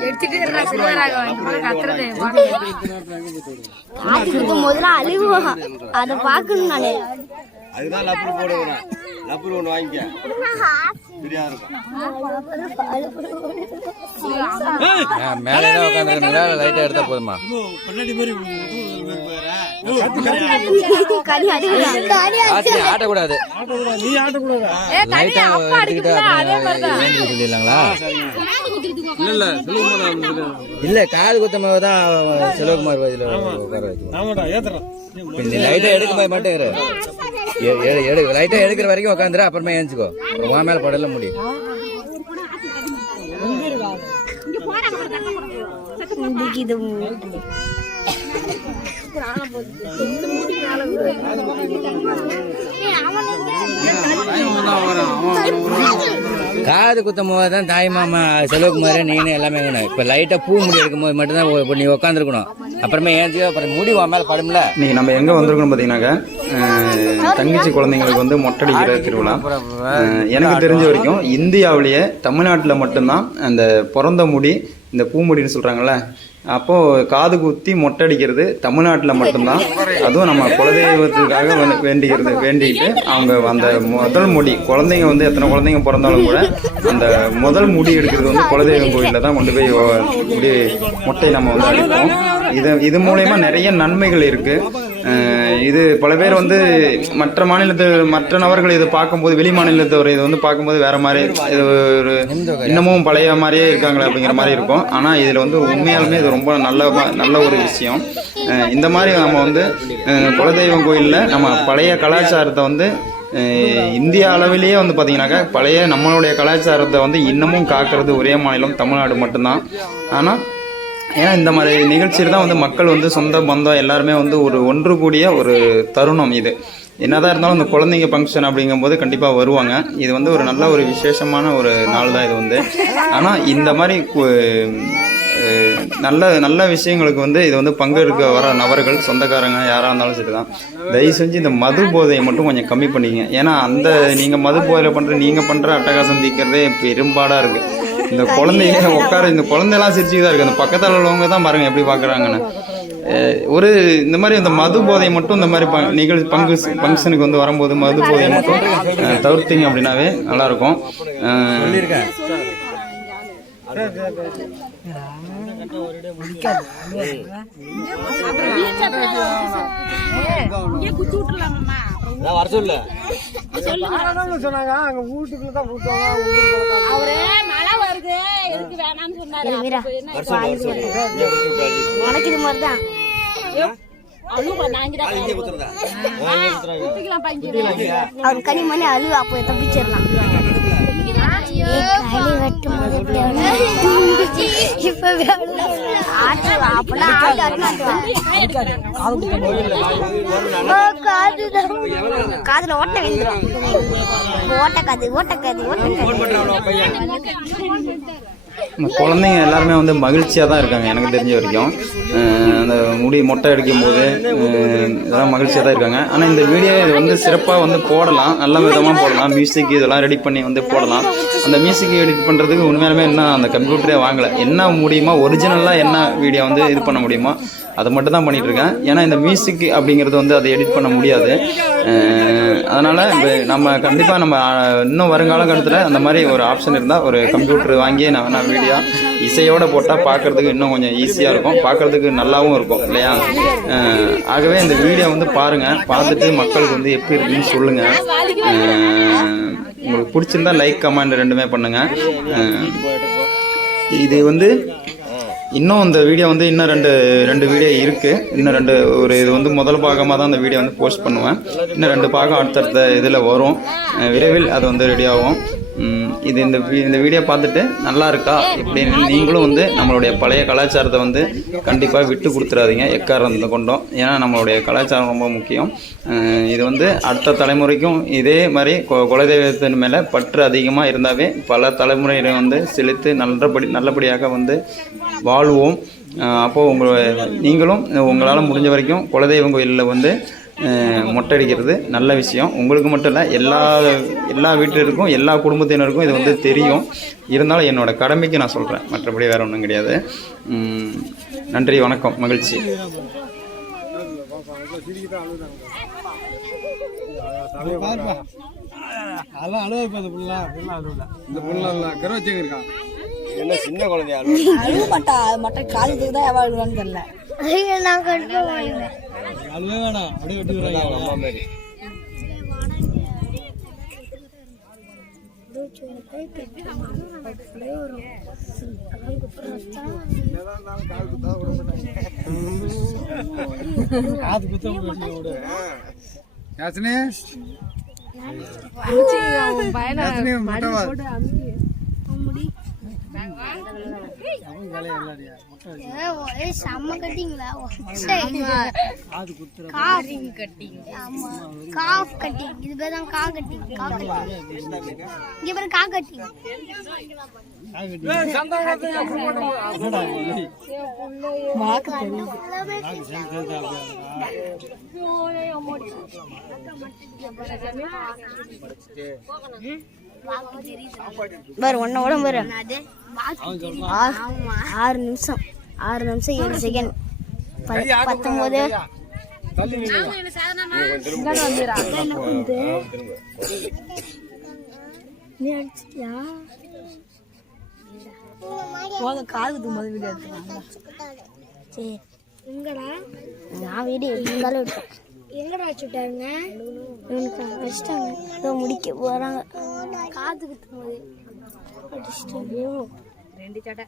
எடுத்துட்டு இருந்தா சிறுவராக கத்துறது ஆத்தி குத்தும் போதெல்லாம் அழுவோம் அதை பார்க்கணும் நானு. அதுதான் லப்பர் போடுவேன் லப்பர் ஒன்று வாங்கிக்க. இருக்கும். மேலே உட்காந்துருக்கீங்களா லைட்டாக எடுத்தால் போதுமா? அழுகுறான் ஆட்டி ஆட்டக்கூடாது. இல்ல காது குத்தும் போது தான் செல்வகுமார் வயதில் உட்கார நீ லைட்டா எடுக்கும் போது மட்டும் லைட்டா எடுக்கிற வரைக்கும் உட்காந்துரு அப்புறமா ஏஞ்சிக்கோ. உன் மேல படல முடியும் இது காது குத்தும் போது தான் தாய் மாமா செல்வகுமார் நீனு எல்லாமே இருக்கணும் இப்போ லைட்டாக பூ முடி எடுக்கும் போது மட்டும்தான் நீ உட்காந்துருக்கணும் அப்புறமே ஏன் அப்புறம் முடி உன் படம்ல படும்ல. இன்னைக்கு நம்ம எங்கே வந்திருக்கோம் பார்த்தீங்கன்னாக்கா தங்கச்சி குழந்தைங்களுக்கு வந்து மொட்டடிக்கிற திருவிழா. எனக்கு தெரிஞ்ச வரைக்கும் இந்தியாவிலேயே தமிழ்நாட்டில் மட்டும்தான் அந்த பிறந்த முடி இந்த பூமுடின்னு சொல்கிறாங்கல்ல அப்போது காது குத்தி மொட்டடிக்கிறது தமிழ்நாட்டில் மட்டும்தான். அதுவும் நம்ம குலதெய்வத்துக்காக வந்து வேண்டிக்கிறது வேண்டிக்கிட்டு அவங்க அந்த முதல் முடி குழந்தைங்க வந்து எத்தனை குழந்தைங்க பிறந்தாலும் கூட அந்த முதல் முடி எடுக்கிறது வந்து குலதெய்வம் கோயிலில் தான் கொண்டு போய் முடி மொட்டை நம்ம வந்து அடிப்போம். இது இது மூலயமா நிறைய நன்மைகள் இருக்குது இது பல பேர் வந்து மற்ற மாநிலத்து மற்ற நபர்கள் இதை பார்க்கும்போது வெளி மாநிலத்தவர் இதை வந்து பார்க்கும்போது வேற மாதிரி இது ஒரு இன்னமும் பழைய மாதிரியே இருக்காங்களே அப்படிங்கிற மாதிரி இருக்கும். ஆனால் இதில் வந்து உண்மையாலுமே இது ரொம்ப நல்ல நல்ல ஒரு விஷயம். இந்த மாதிரி நம்ம வந்து குலதெய்வம் கோயிலில் நம்ம பழைய கலாச்சாரத்தை வந்து இந்திய அளவிலேயே வந்து பார்த்தீங்கன்னாக்கா பழைய நம்மளுடைய கலாச்சாரத்தை வந்து இன்னமும் காக்கிறது ஒரே மாநிலம் தமிழ்நாடு மட்டும்தான். ஆனால் ஏன்னா இந்த மாதிரி நிகழ்ச்சியில் தான் வந்து மக்கள் வந்து சொந்த பந்தம் எல்லாருமே வந்து ஒரு ஒன்று கூடிய ஒரு தருணம் இது. என்னதான் இருந்தாலும் இந்த குழந்தைங்க ஃபங்க்ஷன் அப்படிங்கும்போது கண்டிப்பாக வருவாங்க. இது வந்து ஒரு நல்ல ஒரு விசேஷமான ஒரு நாள் தான் இது வந்து. ஆனால் இந்த மாதிரி நல்ல நல்ல விஷயங்களுக்கு வந்து இது வந்து பங்கெடுக்க வர நபர்கள் சொந்தக்காரங்க யாராக இருந்தாலும் சரி தான் தயவு செஞ்சு இந்த மது போதையை மட்டும் கொஞ்சம் கம்மி பண்ணிங்க ஏன்னா அந்த நீங்கள் மது போதையில் பண்ணுற நீங்கள் பண்ணுற அட்டகாசம் தீக்கிறதே பெரும்பாடாக இருக்குது இந்த குழந்தைங்க உட்கார இந்த குழந்தையெல்லாம் சிரிச்சுதான் இருக்கு அந்த பக்கத்தில் உள்ளவங்க தான் பாருங்க எப்படி பார்க்குறாங்கன்னு ஒரு இந்த மாதிரி இந்த மது போதை மட்டும் இந்த மாதிரி ப- நிகழ்ச்சி பங்கு ஃபங்க்ஷனுக்கு வந்து வரும்போது மது போதையை மட்டும் தவிர்த்தீங்க அப்படின்னாவே நல்லாயிருக்கும். வர சொல்லு. அவரு மழை வருது எதுக்கு வேணாம்னு சொன்னாரு. உனக்கு இது மாதிரி தான். அழுவா அவன் கனி மணி அழு அப்போ தப்பிச்சிடலாம். காதுல ஓட்ட ஓட்ட காது ஓட்ட காது ஓட்ட குழந்தைங்க எல்லாருமே வந்து மகிழ்ச்சியாக தான் இருக்காங்க எனக்கு தெரிஞ்ச வரைக்கும். அந்த முடி மொட்டை அடிக்கும் போது இதெல்லாம் மகிழ்ச்சியாக தான் இருக்காங்க. ஆனால் இந்த வீடியோ இது வந்து சிறப்பாக வந்து போடலாம் நல்ல விதமாக போடலாம். மியூசிக் இதெல்லாம் ரெடி பண்ணி வந்து போடலாம். அந்த மியூசிக் எடிட் பண்ணுறதுக்கு உண்மையாலுமே என்ன அந்த கம்ப்யூட்டரே வாங்கலை. என்ன முடியுமா ஒரிஜினலாக என்ன வீடியோ வந்து இது பண்ண முடியுமோ அதை மட்டும் தான் இருக்கேன். ஏன்னா இந்த மியூசிக் அப்படிங்கிறது வந்து அதை எடிட் பண்ண முடியாது. அதனால் நம்ம கண்டிப்பாக நம்ம இன்னும் வருங்கால காலத்தில் அந்த மாதிரி ஒரு ஆப்ஷன் இருந்தால் ஒரு கம்ப்யூட்டர் வாங்கி நான் நான் வீடியோ இசையோடு போட்டால் பார்க்கறதுக்கு இன்னும் கொஞ்சம் ஈஸியாக இருக்கும். பார்க்கறதுக்கு நல்லாவும் இருக்கும் இல்லையா? ஆகவே இந்த வீடியோ வந்து பாருங்கள் பார்த்துட்டு மக்களுக்கு வந்து எப்படி இருக்குன்னு சொல்லுங்கள் உங்களுக்கு பிடிச்சிருந்தா லைக் கமெண்ட் ரெண்டுமே பண்ணுங்கள் இது வந்து இன்னும் இந்த வீடியோ வந்து இன்னும் ரெண்டு ரெண்டு வீடியோ இருக்குது இன்னும் ரெண்டு ஒரு இது வந்து முதல் பாகமாக தான் அந்த வீடியோ வந்து போஸ்ட் பண்ணுவேன். இன்னும் ரெண்டு பாகம் அடுத்தடுத்த இதில் வரும். விரைவில் அது வந்து ரெடியாகும் இது இந்த வீ- இந்த வீடியோ பார்த்துட்டு நல்லா இருக்கா இப்படின்னு நீங்களும் வந்து நம்மளுடைய பழைய கலாச்சாரத்தை வந்து கண்டிப்பாக விட்டு கொடுத்துறாதீங்க எக்காரணத்தை கொண்டோம்? ஏன்னா நம்மளுடைய கலாச்சாரம் ரொம்ப முக்கியம். இது வந்து அடுத்த தலைமுறைக்கும் இதே மாதிரி கொ- குலதெய்வத்தின் மேலே பற்று அதிகமாக இருந்தாவே பல தலைமுறையினர் வந்து செலுத்து நல்லபடி நல்லபடியாக வந்து வாழ்வோம். அப்போது அப்போ உங்கள் நீங்களும் உங்களால் முடிஞ்ச வரைக்கும் குலதெய்வம் கோயிலில் வந்து மொட்டை அடிக்கிறது நல்ல விஷயம். உங்களுக்கு மட்டும் இல்லை எல்லா எல்லா வீட்டினருக்கும் எல்லா குடும்பத்தினருக்கும் இது வந்து தெரியும். இருந்தாலும் என்னோட கடமைக்கு நான் சொல்கிறேன் மற்றபடி வேறு ஒன்றும் கிடையாது. நன்றி வணக்கம் மகிழ்ச்சி. என்ன சின்ன குழந்தையா? அழுவ மாட்டா மற்ற காலத்துக்கு தான் எவ்வளோ அழுவான்னு தெரியல ஐயோ நான் கண்டிப்பா அம்மா மாதிரி செம்ம கட்டிங்களா காஃபிங் கட்டிங் ஆமா காஃப் கட்டிங் இது பேர் தான் கா கட்டிங் கா கட்டிங் இங்க பேர் கா கட்டிங் பாரு ஒன்ன விட பாரு. ஆ- ஆறு நிமிஷம் ஆறு நிமிஷம் ஏழு செகண்ட் பத்தொன்பது நீ அடிச்சிட்டியா? போத காதுக்கு முதல் வீடியோ சரி. நான் வீடியோ இருந்தாலும் எடுத்தேன் எங்கடா வச்சுட்டாருங்க வச்சுட்டாங்க வச்சிட்டாங்க இதோ முடிக்க போறாங்க. காது குத்தும் போது ரெண்டு சட்டை.